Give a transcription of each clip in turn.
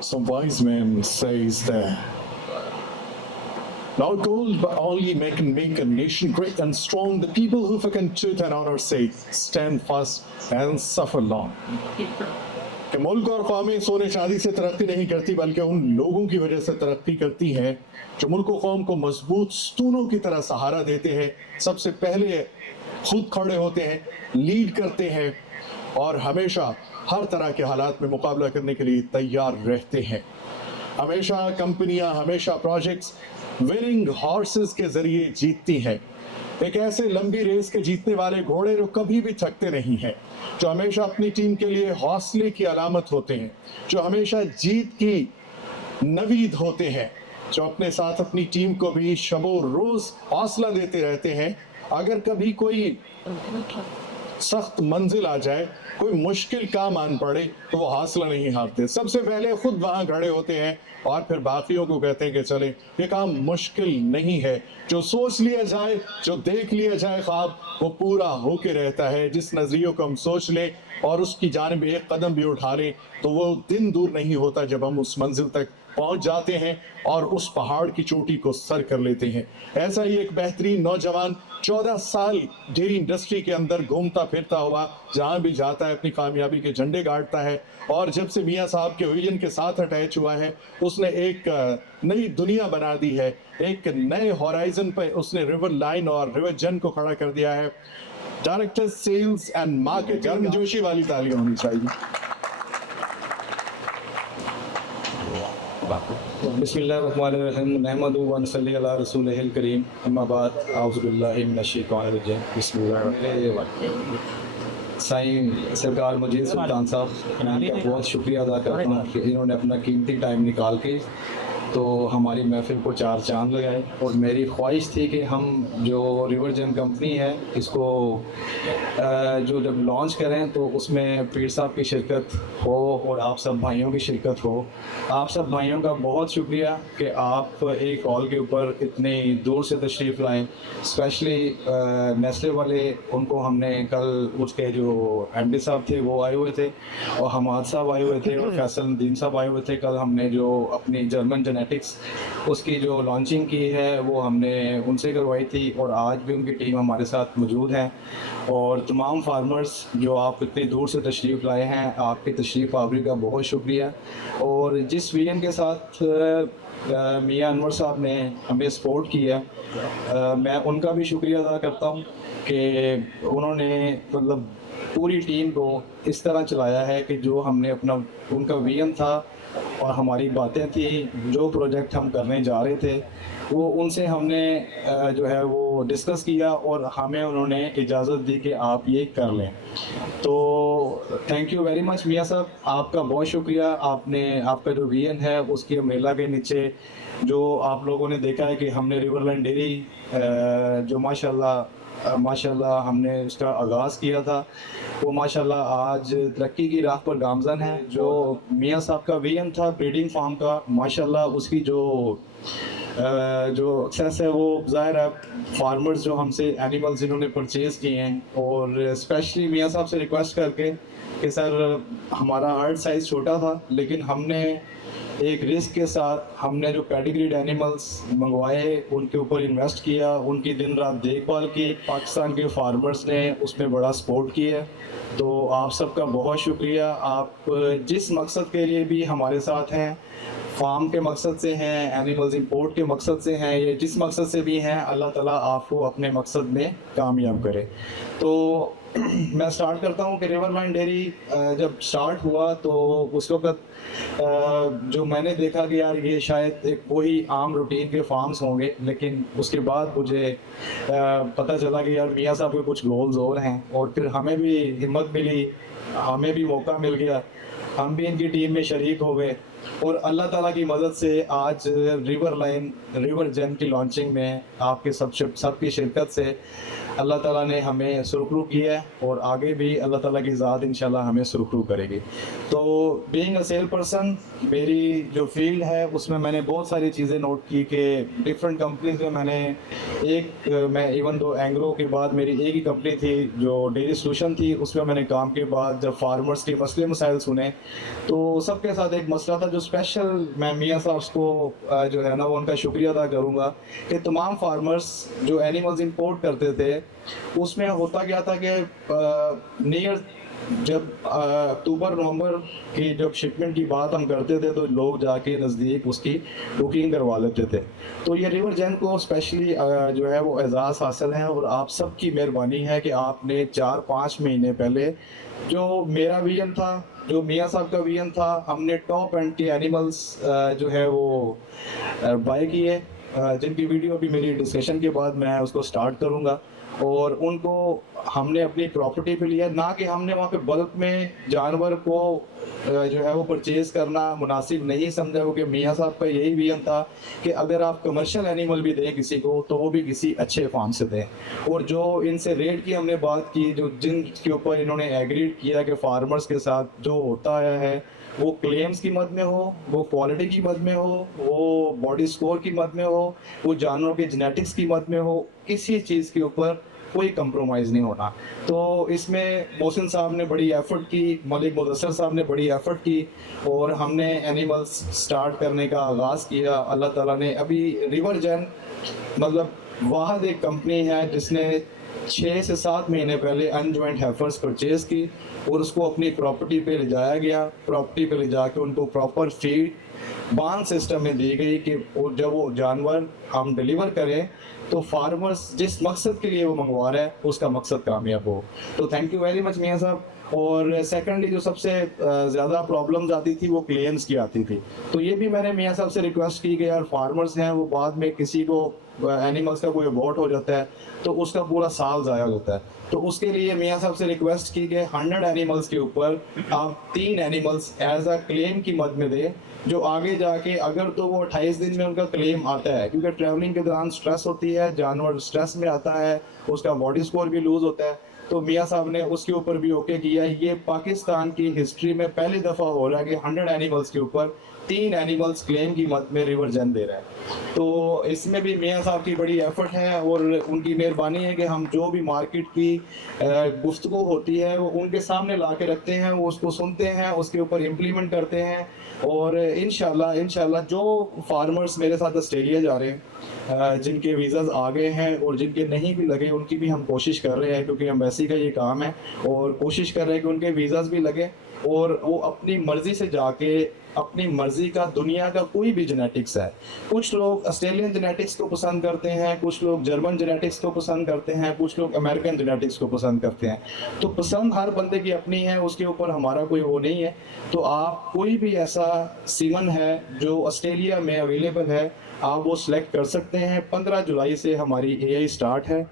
Some wise man says that now gold only can make a nation great and strong. The people who can truth and honor say, stand fast and suffer long. कि मुल्क और कौमें सोने चांदी से तरक्की नहीं करती बल्कि उन लोगों की वजह से तरक्की करती हैं जो मुल्क और कौम को मजबूत स्तूनों की तरह सहारा देते हैं, सबसे पहले खुद खड़े होते हैं, लीड करते हैं और हमेशा हर तरह के हालात में मुकाबला करने के लिए तैयार रहते हैं। हमेशा कंपनियां, हमेशा प्रोजेक्ट्स विनिंग हॉर्सेस के जरिए जीतती हैं। एक ऐसे लंबी रेस के जीतने वाले घोड़े जो कभी भी थकते नहीं हैं, जो हमेशा अपनी टीम के लिए हौसले की अलामत होते हैं, जो हमेशा जीत की नवीद होते हैं, जो अपने साथ अपनी टीम को भी शबो रोज हौसला देते रहते हैं। अगर कभी कोई सख्त मंजिल आ जाए, कोई मुश्किल काम आन पड़े तो वो हौसला नहीं हारते, सबसे पहले खुद वहां खड़े होते हैं और फिर बाकियों को कहते हैं कि चले ये काम मुश्किल नहीं है, जो सोच लिया जाए, जो देख लिया जाए ख्वाब वो पूरा होके रहता है। जिस नजरियों को हम सोच लें और उसकी जानिब एक कदम भी उठा लें तो वो दिन दूर नहीं होता जब हम उस मंजिल तक पहुंच जाते हैं और उस पहाड़ की चोटी को सर कर लेते हैं। ऐसा ही एक बेहतरीन नौजवान 14 साल डेयरी इंडस्ट्री के अंदर घूमता फिरता हुआ जहां भी जाता है अपनी कामयाबी के झंडे गाड़ता है और जब से मियां साहब के विजन के साथ अटैच हुआ है उसने एक नई दुनिया बना दी है, एक नए होराइजन पे उसने रिवर लाइन और रिवर जन को खड़ा कर दिया है। डायरेक्टर सेल्स एंड मार्केट, गर्मजोशी वाली तालियां होनी चाहिए। बिस्मिल्लाहिर्रहमानिर्रहीम नहमदु व नसल्ली अला रसूलिहिल करीम अम्मा बाद औज़ु बिल्लाहि मिनश शैतानिर रजीम बिस्मिल्लाह। साईं सरकार मजीद सुल्तान साहब, इनका बहुत शुक्रिया अदा करता हूँ कि इन्होंने अपना कीमती टाइम निकाल के तो हमारी महफिल को चार चांद लगाए। और मेरी ख्वाहिश थी कि हम जो रिवर जन कंपनी है इसको जो जब लॉन्च करें तो उसमें पीर साहब की शिरकत हो और आप सब भाइयों की शिरकत हो। आप सब भाइयों का बहुत शुक्रिया कि आप एक कॉल के ऊपर इतनी दूर से तशरीफ़ लाएँ। स्पेशली नेस्ले वाले, उनको हमने कल उसके जो एमडी साहब थे वो आए हुए थे और हमाद साहब आए हुए थे और फैसल नदीम साहब आए हुए थे। कल हमने जो अपनी जर्मन जेनेटिक्स उसकी जो लॉन्चिंग की है वो हमने उनसे करवाई थी और आज भी उनकी टीम हमारे साथ मौजूद है। और तमाम फार्मर्स जो आप इतनी दूर से तशरीफ़ लाए हैं, आपकी तशरीफ़ आवरी का बहुत शुक्रिया। और जिस विजन के साथ मियां अनवर साहब ने हमें सपोर्ट किया, मैं उनका भी शुक्रिया अदा करता हूँ कि उन्होंने मतलब पूरी टीम को इस तरह चलाया है कि जो हमने अपना उनका विजन था और हमारी बातें थी, जो प्रोजेक्ट हम करने जा रहे थे वो उनसे हमने जो है वो डिस्कस किया और हमें उन्होंने इजाज़त दी कि आप ये कर लें। तो थैंक यू वेरी मच मियां साहब, आपका बहुत शुक्रिया। आपने आपका जो विजन है उसकी अम्ब्रेला के नीचे जो आप लोगों ने देखा है कि हमने रिवरलैंड डेयरी जो माशाल्लाह हमने उसका आगाज़ किया था वो माशाल्लाह आज तरक्की की राह पर गामज़न है। जो मियां साहब का विजन था ब्रीडिंग फार्म का, माशाल्लाह उसकी जो एक्सेस है वो ज़ाहिर है फार्मर्स जो हमसे एनिमल्स इन्होंने परचेज़ किए हैं और स्पेशली मियां साहब से रिक्वेस्ट करके कि सर हमारा हार्ट साइज़ छोटा था लेकिन हमने एक रिस्क के साथ हमने जो पेडिग्रीड एनिमल्स मंगवाए उनके ऊपर इन्वेस्ट किया, उनकी दिन रात देखभाल की। पाकिस्तान के फार्मर्स ने उसमें बड़ा सपोर्ट किया, तो आप सबका बहुत शुक्रिया। आप जिस मकसद के लिए भी हमारे साथ हैं, फार्म के मकसद से हैं, एनिमल्स इंपोर्ट के मकसद से हैं, ये जिस मकसद से भी हैं, अल्लाह ताला आपको अपने मकसद में कामयाब करे। तो मैं स्टार्ट करता हूँ कि रिवरलैंड डेयरी जब स्टार्ट हुआ तो उस वक्त जो मैंने देखा कि यार ये शायद एक वही आम रूटीन के फार्म्स होंगे, लेकिन उसके बाद मुझे पता चला कि यार मियां साहब के कुछ गोल्स और हैं और फिर हमें भी हिम्मत मिली, हमें भी मौका मिल गया, हम भी इनकी टीम में शरीक हो गए और अल्लाह ताला की मदद से आज रिवर जन की लॉन्चिंग में आपके सबकी शिरकत से अल्लाह ताला ने हमें सुरखरू किया है और आगे भी अल्लाह ताला की ज़ात इंशाल्लाह हमें सुरखरू करेगी। तो बीइंग अ सेल पर्सन, मेरी जो फील्ड है उसमें मैंने बहुत सारी चीज़ें नोट की कि डिफरेंट कंपनीज में मैं इवन दो एंग्रो के बाद मेरी एक ही कंपनी थी जो डेयरी सोल्यूशन थी, उसमें मैंने काम के बाद जब फार्मर्स के मसले मसाइल सुने तो सबके साथ एक मसला था सा जो स्पेशल मैं मियाँ साहब को जो है ना वो उनका शुक्रिया अदा करूँगा कि तमाम फार्मर्स जो एनिमल्स इंपोर्ट करते थे उसमें होता क्या था कि नियर जब अक्टूबर नवंबर की जब शिपमेंट की बात हम करते थे तो लोग जाके नज़दीक उसकी बुकिंग करवा लेते थे। तो ये रिवर जैन को स्पेशली जो है वो एजाज़ हासिल है और आप सब की मेहरबानी है कि आपने 4-5 महीने पहले जो मेरा विजन था, जो मियाँ साहब का विजन था, हमने टॉप एंड के एनिमल्स जो है वो बाय किए, जिनकी वीडियो अभी मेरी डिस्कशन के बाद मैं उसको स्टार्ट करूँगा। और उनको हमने अपनी प्रॉपर्टी पे लिया, ना कि हमने वहाँ पे बल्क में जानवर को जो है वो परचेज़ करना मुनासिब नहीं समझा, क्योंकि मियाँ साहब का यही विजन था कि अगर आप कमर्शियल एनिमल भी दें किसी को तो वो भी किसी अच्छे फार्म से दें। और जो इनसे रेट की हमने बात की, जो जिनके ऊपर इन्होंने एग्रीड किया कि फार्मर्स के साथ जो होता आया है वो क्लेम्स की मद में हो, वो क्वालिटी की मद में हो, वो बॉडी स्कोर की मद में हो, वो जानवरों के जेनेटिक्स की मद में हो, किसी चीज़ के ऊपर कोई कंप्रोमाइज़ नहीं होना। तो इसमें मोहसिन साहब ने बड़ी एफर्ट की, मलिक मुदस्सर साहब ने बड़ी एफर्ट की और हमने एनिमल्स स्टार्ट करने का आगाज़ किया। अल्लाह ताला ने अभी रिवर जैन मतलब वाहद एक कंपनी है जिसने 6 से 7 महीने पहले अनजॉइंट हेफर्स परचेज़ की और उसको अपनी प्रॉपर्टी पे ले जाया गया। प्रॉपर्टी पे ले जाके उनको प्रॉपर फीड बांध सिस्टम में दी गई कि जब वो जानवर हम डिलीवर करें तो फार्मर्स जिस मकसद के लिए वो मंगवा रहा है उसका मकसद कामयाब हो। तो थैंक यू वेरी मच मियाँ साहब। और सेकेंडली जो सबसे ज़्यादा प्रॉब्लम्स आती थी वो क्लेम्स की आती थी, तो ये भी मैंने मियाँ साहब से रिक्वेस्ट की कि यार फार्मर्स हैं वो बाद में किसी को एनिमल्स का कोई अबॉर्ट हो जाता है तो उसका पूरा साल ज़ाया होता है। तो उसके लिए मियाँ साहब से रिक्वेस्ट की कि 100 एनिमल्स के ऊपर आप 3 एनिमल्स एज अ क्लेम की मद में दें, जो आगे जाके अगर तो वो 28 दिन में उनका क्लेम आता है, क्योंकि ट्रैवलिंग के दौरान स्ट्रेस होती है, जानवर स्ट्रेस में आता है, उसका बॉडी स्कोर भी लूज़ होता है। तो मियाँ साहब ने उसके ऊपर भी ओके किया। ये पाकिस्तान की हिस्ट्री में पहली दफ़ा हो रहा है कि 100 एनिमल्स के ऊपर 3 एनिमल्स क्लेम की मद में रिवर जैन दे रहा है। तो इसमें भी मियाँ साहब की बड़ी एफर्ट है और उनकी मेहरबानी है कि हम जो भी मार्केट की गुफ्तगू होती है वो उनके सामने ला के रखते हैं, वो उसको सुनते हैं, उसके ऊपर इम्प्लीमेंट करते हैं। और इंशाल्लाह जो फार्मर्स मेरे साथ ऑस्ट्रेलिया जा रहे हैं, जिनके वीज़ाज़ आ गए हैं और जिनके नहीं भी लगे उनकी भी हम कोशिश कर रहे हैं, क्योंकि एम्बेसी का ये काम है और कोशिश कर रहे हैं कि उनके वीज़ाज़ भी लगे और वो अपनी मर्ज़ी से जाके अपनी मर्ज़ी का दुनिया का कोई भी जेनेटिक्स है। कुछ लोग ऑस्ट्रेलियन जेनेटिक्स को पसंद करते हैं, कुछ लोग जर्मन जेनेटिक्स को पसंद करते हैं, कुछ लोग अमेरिकन जेनेटिक्स को पसंद करते हैं। तो पसंद हर बंदे की अपनी है, उसके ऊपर हमारा कोई वो नहीं है। तो आप कोई भी ऐसा सीमन है जो ऑस्ट्रेलिया में अवेलेबल है आप वो सिलेक्ट कर सकते हैं। 15 जुलाई से हमारी AI स्टार्ट है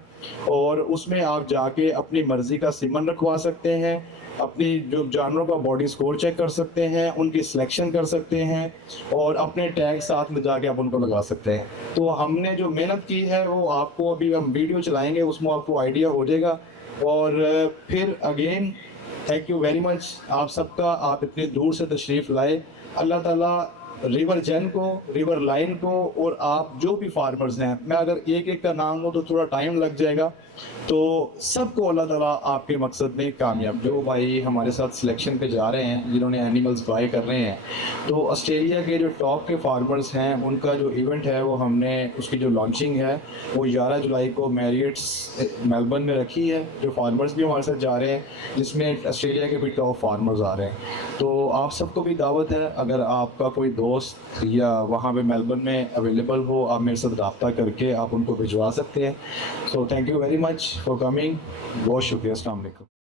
और उसमें आप जाके अपनी मर्ज़ी का सीमन रखवा सकते हैं, अपनी जो जानवरों का बॉडी स्कोर चेक कर सकते हैं, उनकी सिलेक्शन कर सकते हैं और अपने टैग साथ में जाके आप उनको लगा सकते हैं। तो हमने जो मेहनत की है वो आपको अभी हम वीडियो चलाएंगे, उसमें आपको आइडिया हो जाएगा। और फिर again thank you very much आप सबका, आप इतनी दूर से तशरीफ़ लाए। अल्लाह ताला रिवर जैन को, रिवर लाइन को और आप जो भी फार्मर्स हैं, मैं अगर एक एक का नाम लूँ तो थोड़ा टाइम लग जाएगा, तो सबको अल्लाह ताला आपके मकसद में कामयाब। जो भाई हमारे साथ सिलेक्शन पे जा रहे हैं, जिन्होंने एनिमल्स बाय कर रहे हैं, तो ऑस्ट्रेलिया के जो टॉप के फार्मर्स हैं उनका जो इवेंट है वो हमने उसकी जो लॉन्चिंग है वो 11 जुलाई को मैरियट्स मेलबर्न में रखी है। जो फार्मर्स भी हमारे साथ जा रहे हैं, जिसमें ऑस्ट्रेलिया के भी टॉप फार्मर्स आ रहे हैं। तो आप सबको भी दावत है, अगर आपका कोई दोस्त या वहाँ पे मेलबर्न में अवेलेबल हो, आप मेरे साथ रब्ता करके आप उनको भिजवा सकते हैं। So thank you very much for coming. बहुत शुक्रिया। अस्सलाम वालेकुम।